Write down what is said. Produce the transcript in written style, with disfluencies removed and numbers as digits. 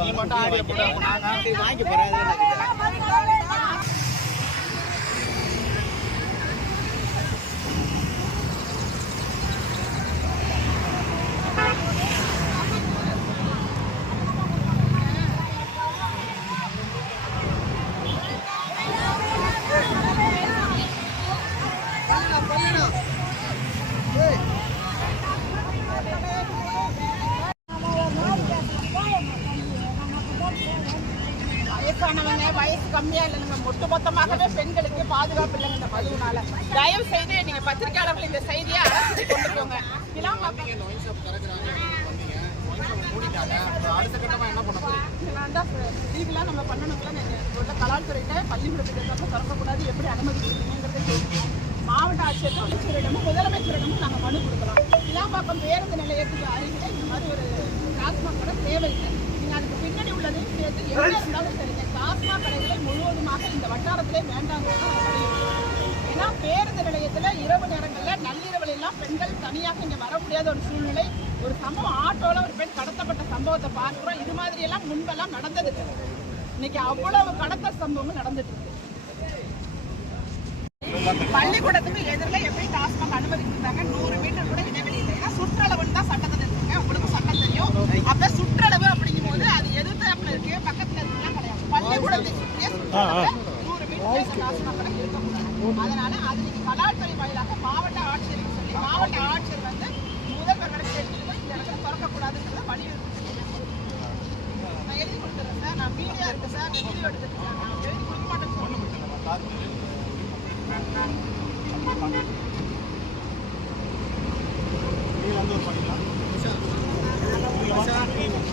நீ மட்டும் ஆடியோ போட வாங்கி போறேன். வயசானவங்க வயசு கம்மியா இல்லைங்க, ஒட்டுமொத்தமாகவே பெண்களுக்கு பாதுகாப்பு இல்லைங்க இந்த மதுவுனால. தயவு செய்து நீங்க பத்திரிகையாளர்கள் இந்த செய்தியை அரசு கொண்டுக்கோங்க. இதெல்லாம் நம்ம பண்ணணும்ல. உள்ள கலால்துறையிட்ட பள்ளிக்கூடத்துக்கு திறக்கக்கூடாது, எப்படி அனுமதி கொடுக்கணுங்கிறது மாவட்ட ஆட்சியரும் அமைச்சரிடமும் முதலமைச்சரிடமும் நாங்கள் மனு கொடுக்கலாம். இலாம்பாக்கம் பேருந்து நிலையத்துக்கு அருகில் இந்த மாதிரி ஒரு டாஸ்மாக் கடை தேவையில்லை. நீங்கள் அதுக்கு பின்னாடி உள்ளதையும் சேர்த்து எங்கே இருந்தாலும் சரிங்க, டாஸ்மாக் கடைகளை முழுவதுமாக இந்த வட்டாரத்திலே வேண்டாங்கிறது. ஏன்னா பேருந்து நிலையத்தில் இரவு நேரங்களில் நள்ளிரவுலாம் பெண்கள் தனியாக இங்கே வர முடியாத ஒரு சூழ்நிலை. ஒரு சம்பவம் ஆட்டோவில் ஒரு பெண் கடத்தப்பட்ட சம்பவத்தை பார்க்குறோம். இது மாதிரியெல்லாம் முன்பெல்லாம் நடந்தது. இன்னைக்கு அவ்வளவு கடத்தல் சம்பவங்கள் நடந்துட்டு இருக்கு. பள்ளிக்கூடத்துக்கு எதிரில் எப்படி டாஸ்மாக் அனுமதி கொடுத்தாங்க? 100 மீட்டர் கூட இடைவெளி இல்லை. ஏன்னா சுற்றளவுன்னு தான் சட்டத்தில் இருக்குங்க, உங்களுக்கு சட்டம் தெரியும். அப்ப சுற்றளவு அப்படிங்கும் போது அது எதிர்த்தாப்புல இருக்கு, பக்கத்துல இருக்குலாம் கிடையாது. பள்ளிக்கூடத்தை சுற்றிய சுற்றளவு 100 மீட்டர் டாஸ்மாக் கடை இருக்கக்கூடாது. அதனால அது நீங்க கலால்துறை வாயிலாக மாவட்ட ஆட்சியருக்கு சொல்லி மாவட்ட ஆட்சியர் வந்து முதல்வர் வரை சேர்த்து இந்த இடத்துல திறக்கக்கூடாதுன்றத வலியுறுத்தி நான் எழுதி கொடுத்துறேன் சார். நான் மீடியா இருக்கு சார், வீடியோ எடுத்துருக்கேன். நான் எழுதி கொடுக்க மாட்டேன்னு சொல்லுங்க.